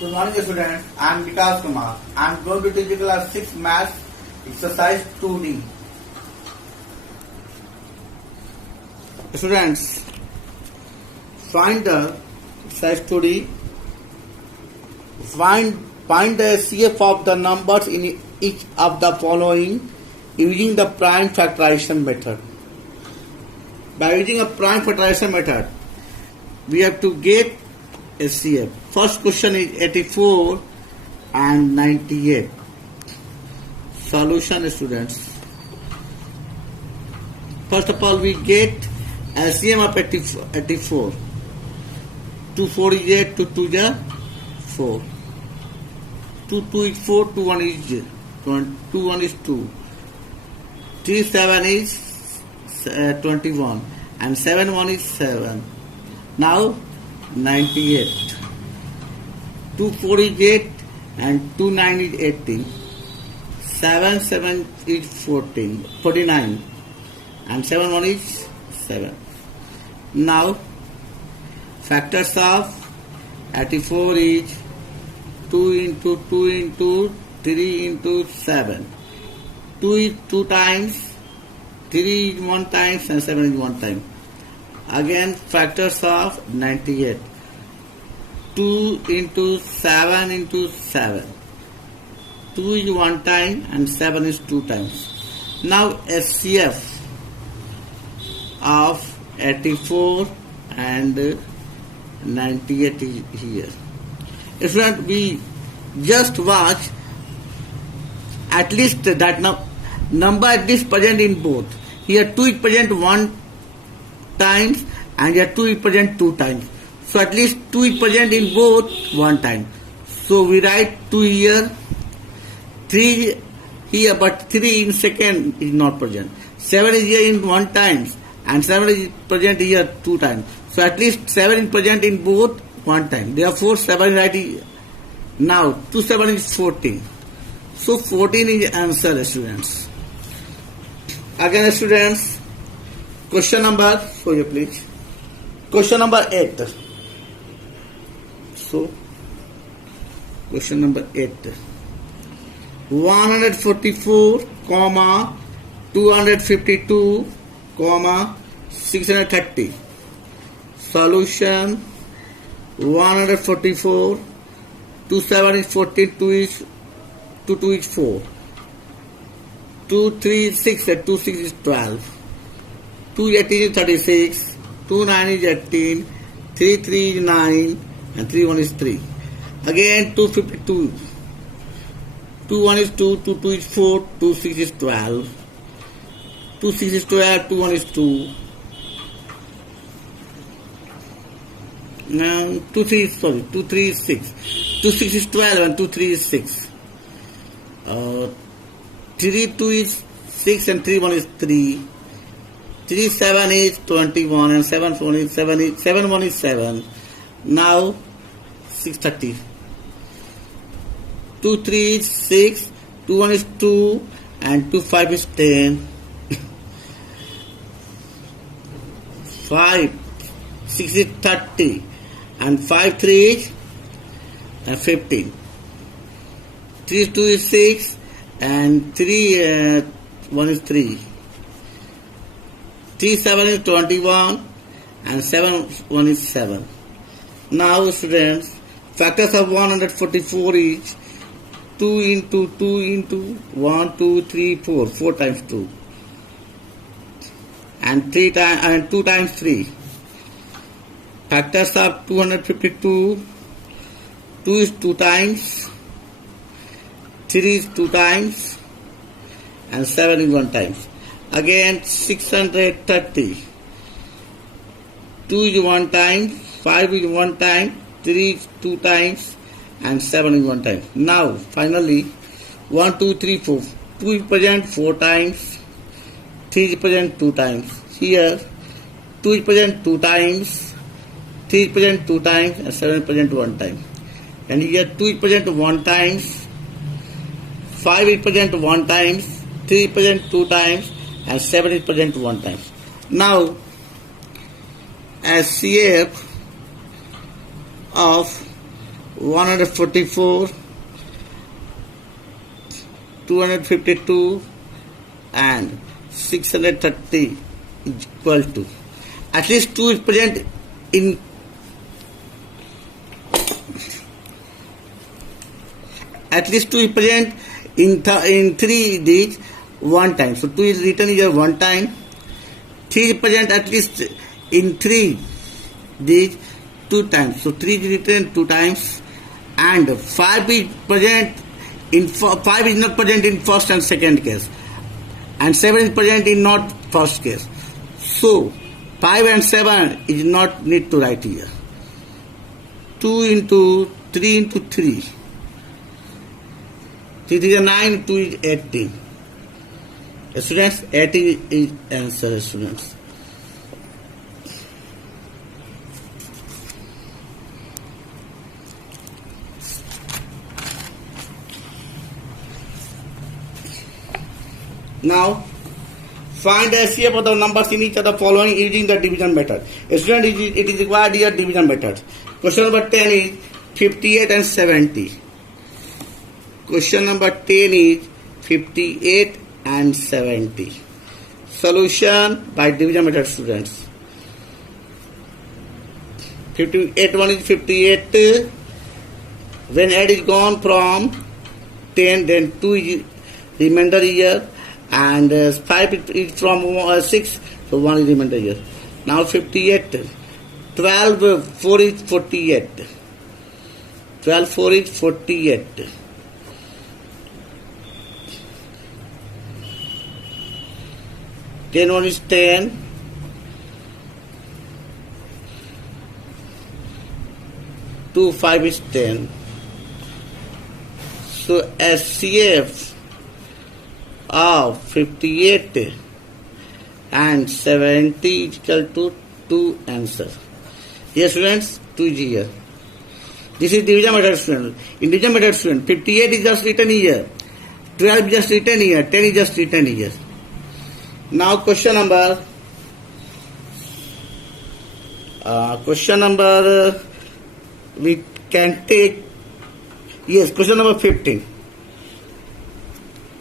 Good morning students, I am Vikas Kumar. I am going to teach you class 6 maths exercise 2D. Students, find the exercise 2D. Find the CF of the numbers in each of the following using the prime factorization method. By using a prime factorization method, we have to get SCF. First question is 84 and 98. Solution, students. First of all, we get LCM of 84. 2 4 is 8, 2 2 is 4. 2 2 is 4, 2 1 is 2 1 is 2. 3 7 is 21 and 7 1 is 7. Now 98. 2 4 is 8 and 2 9 is 18. 7 7 is 49 and 7 1 is 7. Now factors of 84 is 2 into 2 into 3 into 7. 2 is 2 times, 3 is 1 times and 7 is 1 time. Again factors of 98. 2 into 7 into 7. 2 is 1 time and 7 is 2 times. Now SCF of 84 and 98 is here. If we just watch at least that number at least present in both. Here 2 is present 1 times and here 2 is present 2 times. So at least 2 is present in both 1 time. So we write 2 here, 3 here, but 3 in second is not present. 7 is here in 1 times and 7 is present here 2 times. So at least 7 is present in both 1 time. Therefore 7 right here. Now 2 7 is 14. So 14 is the answer, students. Again, students, question number, show you please. Question number 8. So, question number 8. 144, 252, 630. Solution 144, 2 7 is 14, 2 is 4. 2 3 is 6 and 2 6 is 12. 2 18 is 36. 2 9 is 18. 3 3 is 9 and 3 1 is 3. Again 252. 2 1 is 2, 2 2 is 4, 2 6 is 12. 2 6 is 12, 2 1 is 2. Now 2 3 is 6. 2 6 is 12 and 2 3 is 6. 3 2 is 6 and 3 1 is 3. 3 7 is 21 and 7 1 is 7 1 is 7. Now 630. 2 3 is 6, 2 1 is 2 and 2 5 is 10. 5 6 is 30 and 5 3 is 15. 3 2 is 6 and 3 1 is 3. 3 7 is 21 and 7 1 is 7. Now students, factors of 144 is 2 into 2 into 1 2 3 4, 4 times 2 and 3 times and 2 times 3. Factors of 252, 2 is 2 times, 3 is 2 times and 7 is 1 times. Again 630. 2 is 1 time, 5 is 1 time, 3 is 2 times and 7 is 1 time. Now finally 1 2 3 4. 2 is present 4 times, 3 is present 2 times. Here 2 is present 2 times, 3 is present 2 times and 7 is present 1 time. And here 2 is present 1 times, 5 is present 1 times, 3 is present 2 times and 7 is present 1 time. Now SCF of 144, 252 and 630 is equal to. At least 2 is present in in 3 digits one time. So 2 is written here one time. 3 is present at least in 3 digits 2 times. So 3 is written 2 times. And 5 is present in 5 is not present in first and second case. And 7 is present in not first case. So 5 and 7 is not need to write here. 2 into 3 into 3. 3 is 9, 2 is 18. Students, 18 is answer, students. Now, find the SCF of the numbers in each of the following using the division method. Student, it is required here division method. Question number 10 is 58 and 70. Question number 10 is 58 and 70. Solution by division method, students. 58 one is 58. When 8 is gone from 10, then 2 is remainder here. And 5 is from 6, so 1 is remainder here. Now 58. 12 4 is 48. 12 4 is 48. 10 1 is 10. 2 5 is 10. So SCF of 58 and 70 is equal to 2 answer. Yes, students, 2 is here. This is division method, student. In division method, student, 58 is just written here. 12 is just written here. 10 is just written here. Now question number we can take, yes, question number 15.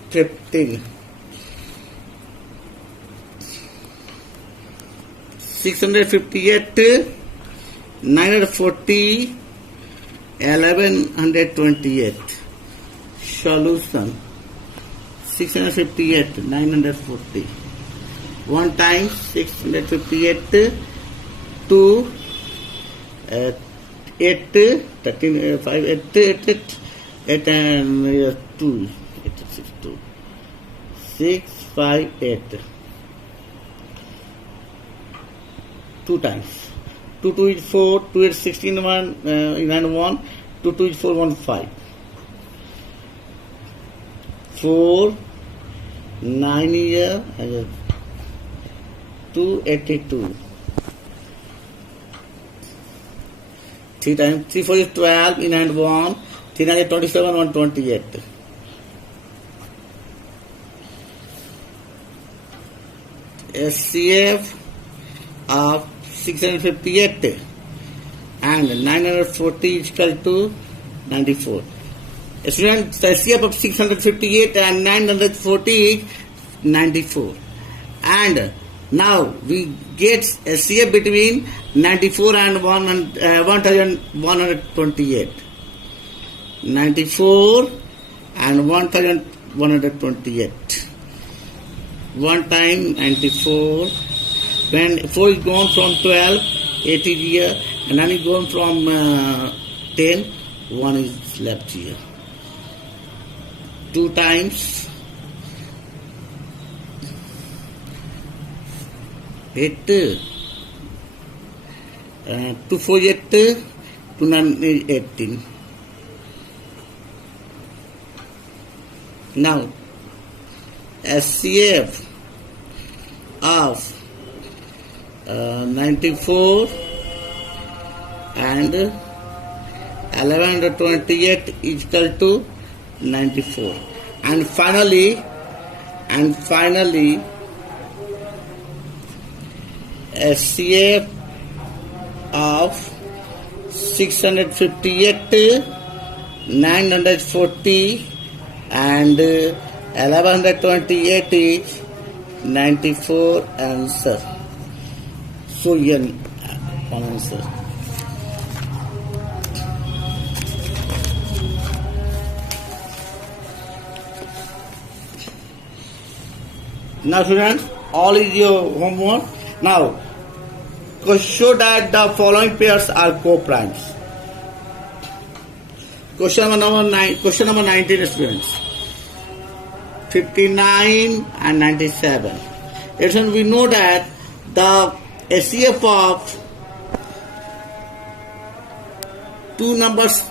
15. 658, 940, 1128. Solution. 658, 940. 1 times 658 2 8 13 5 8 and 2 8 6 2 6 5 8 2 times 2 2 is 4 2 is 16 1 and 1 2 2 is 4 1 5 4 9 here 282. 3 times 3 4 is 12 in and 1 3 9 is 27 128. SCF of 658 and 940 is equal to 94. Student, the SCF of 658 and 940 is 94. And now we get SCF between 94 and 1128. 94 and 1128. 1 time 94. When 4 is gone from 12, 8 is here, and 9 is gone from 10, 1 is left here. 2 times 8, 2 4 8, 2 9 is 18. Now SCF of 94 and 1128 is equal to 94. And finally SCF of 658, 940 and 1128 is 94 answer. So here one answer. Now students, all is your homework. Now show that the following pairs are co-primes. Question number 19 students. 59 and 97. We know that the SCF of two numbers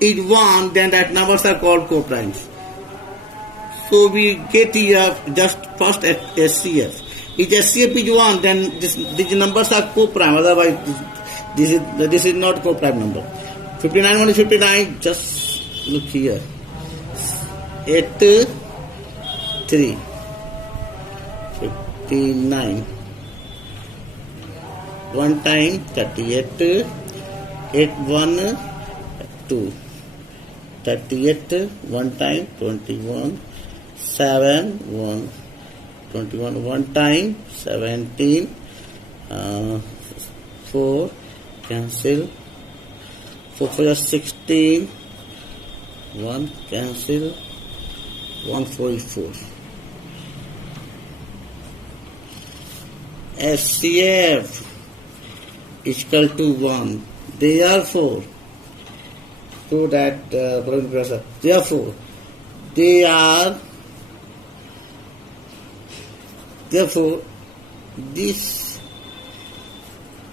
is 1, then that numbers are called co-primes. So we get here just first SCF. If SCF is 1, then these numbers are co-prime. Otherwise, this is not co-prime number. 59 1 is 59. Just look here. 8 3 59. One time 38. 8 1 2. 38. One time 21. 7 1. 21 one time 17. 4 cancel. 4 4 is 16. 1 cancel. 144. SCF is equal to 1. Therefore, so that therefore this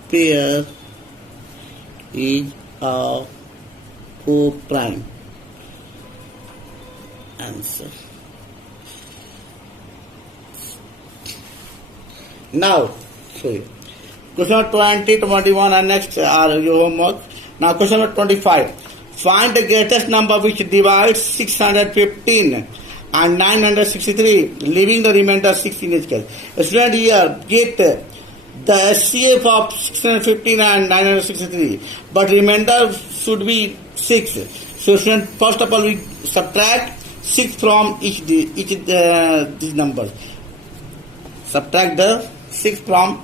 pair is a co-prime. Answer. Now, question number 20, 21 and next are your homework. Now question number 25. Find the greatest number which divides 615 and 963, leaving the remainder 16 is equal. Student here, get the SCF of 615 and 963, but remainder should be 6. So student, first of all we subtract 6 from each these numbers. Subtract the 6 from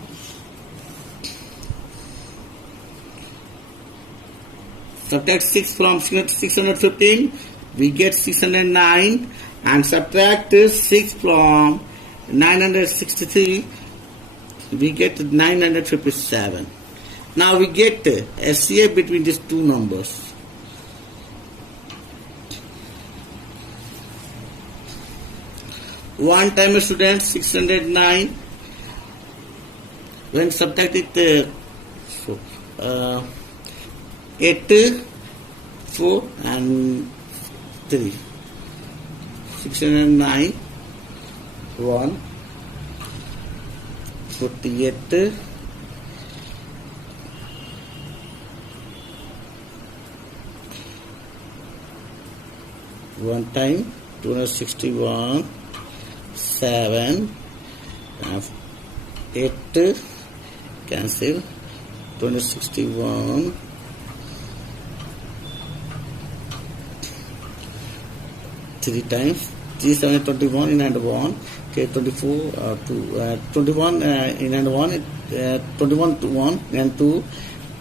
subtract 6 from 615, we get 609, and subtract 6 from 963, we get 957. Now we get SCF between these two numbers. One time student 609, when subtract it 8 4 and 3, 609 1 48 one time 261 7 8 cancel 261 3 times 3 7 21 in and 1, okay, 24 21 in and 1, 21 to 1 and 2,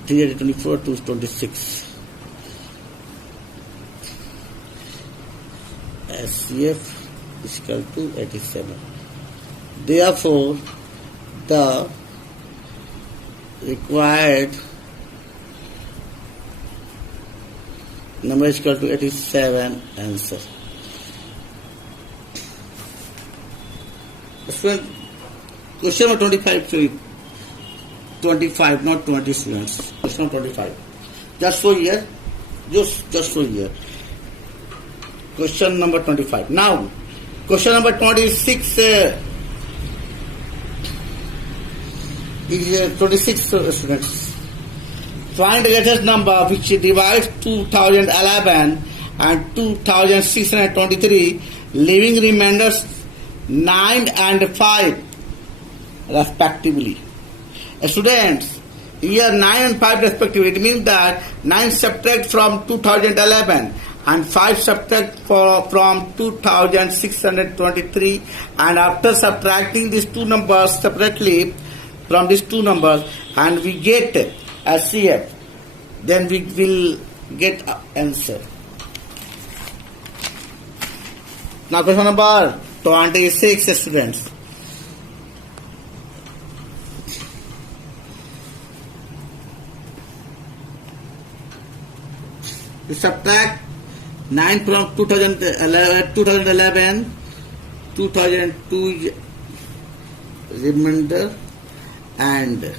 3 24 to 26. SCF is equal to 87. Therefore, the required number is equal to 87. Answer. Question number 25, sorry, 25, not 20 students. Question number 25. Just so here, just so here. Question number 25. Now, question number 26 is 26 students. Find the greatest number which divides 2011 and 2623, leaving remainders 9 and 5 respectively. Students, Year 9 and 5 respectively. It means that 9 subtract from 2011 and 5 subtract from 2623, and after subtracting these two numbers separately from these two numbers and we get SCF, then we will get answer. Now question number 26, students. We subtract 9 from 2011, 2002 remainder, and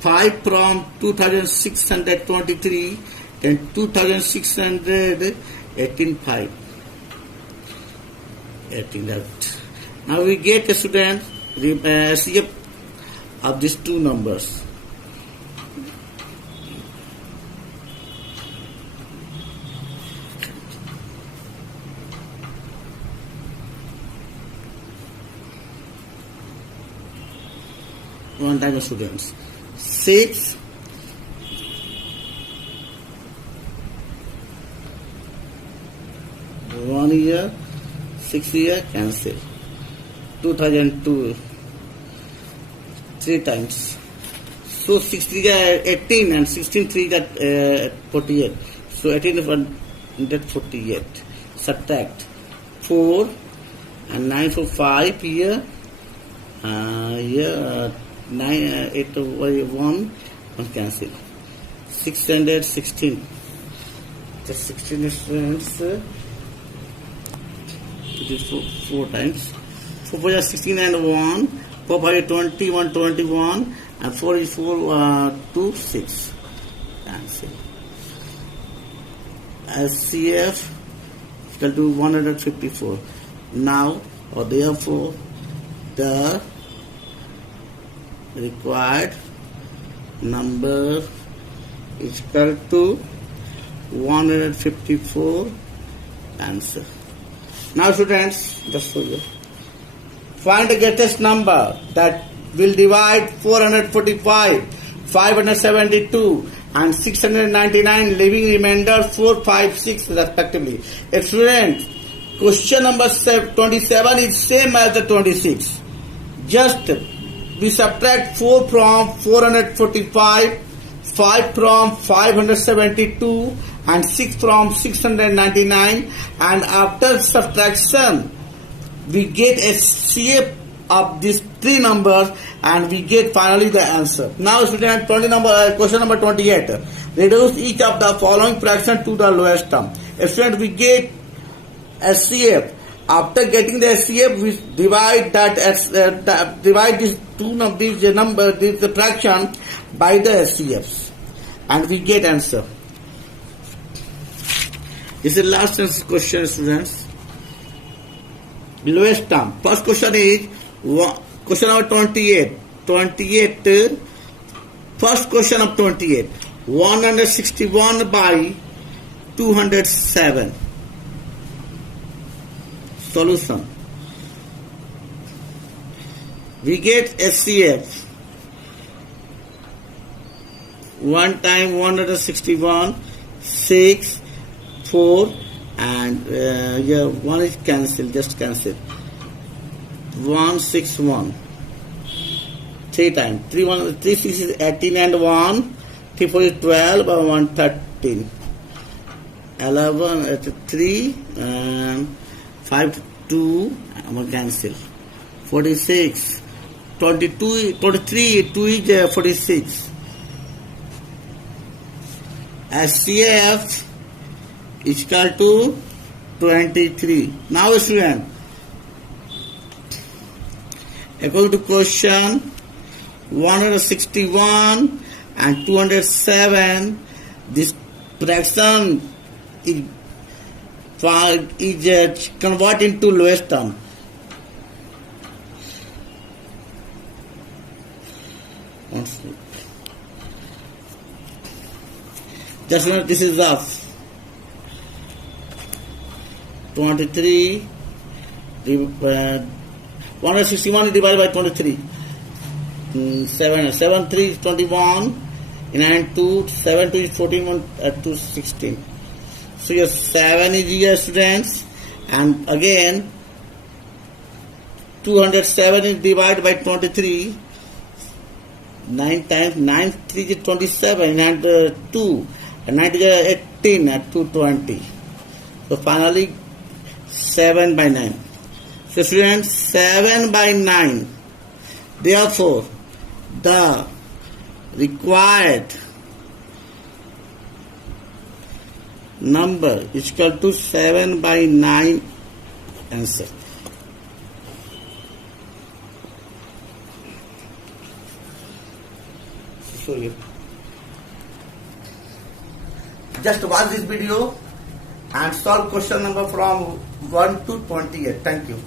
5 from 2623 and 2618 5. 18 left. Now we get a student CF of these two numbers. One time of students. 6 1 year, 6 year, cancel. 2002 3 times. So 60 18 and 16 3 got 48. So 18 148. Subtract 4 and 9 for 5 here. Here 9 8 1 cancel. 616. Just 16 is it is 4 times. 4 for 16 and 1. 4 for 21 21 and 4 is 4 2 6. Cancel. SCF equal to 154. Now or therefore the required number is equal to 154. Answer. Now students, just show you. Find the greatest number that will divide 445, 572 and 699, leaving remainder 4, 5, 6 respectively. Students, question number 27 is same as the 26. Just we subtract 4 from 445, 5 from 572 and 6 from 699, and after subtraction we get a CF of these three numbers and we get finally the answer. Now student, question number 28. Reduce each of the following fraction to the lowest term. Student, we get SCF. After getting the SCF, we divide divide these the fraction by the SCFs, and we get answer. This is the last question, students. Lowest term. First question is question number 28. 28. First question of 28. 161 by 207. Solution. We get SCF. One time 161, 6, 4, and yeah, 1 is cancelled, just cancel. 161. 3 times. 3 6 is 18 and 1. 3 4 is 12 and 1 13. 11 3 and 5 2 I'm going to cancel. 46. 22 23 2 is 46. SCF is equal to 23. Now student, according to question 161 and 207, this fraction is converted into lowest term. Just remember, this is the 23 161 divided by 23. 7 3 is 21. 9 2 7 2 is 14. 1 2 16. So your 7 is here, students, and again 207 is divided by 23. 9 times 9 3 is 27 and 2 and 9 is 18 and 220. So finally 7 by 9. So students, 7 by 9. Therefore, the required number is equal to 7 by 9 answer. So just watch this video and solve question number from 1 to 28. Thank you.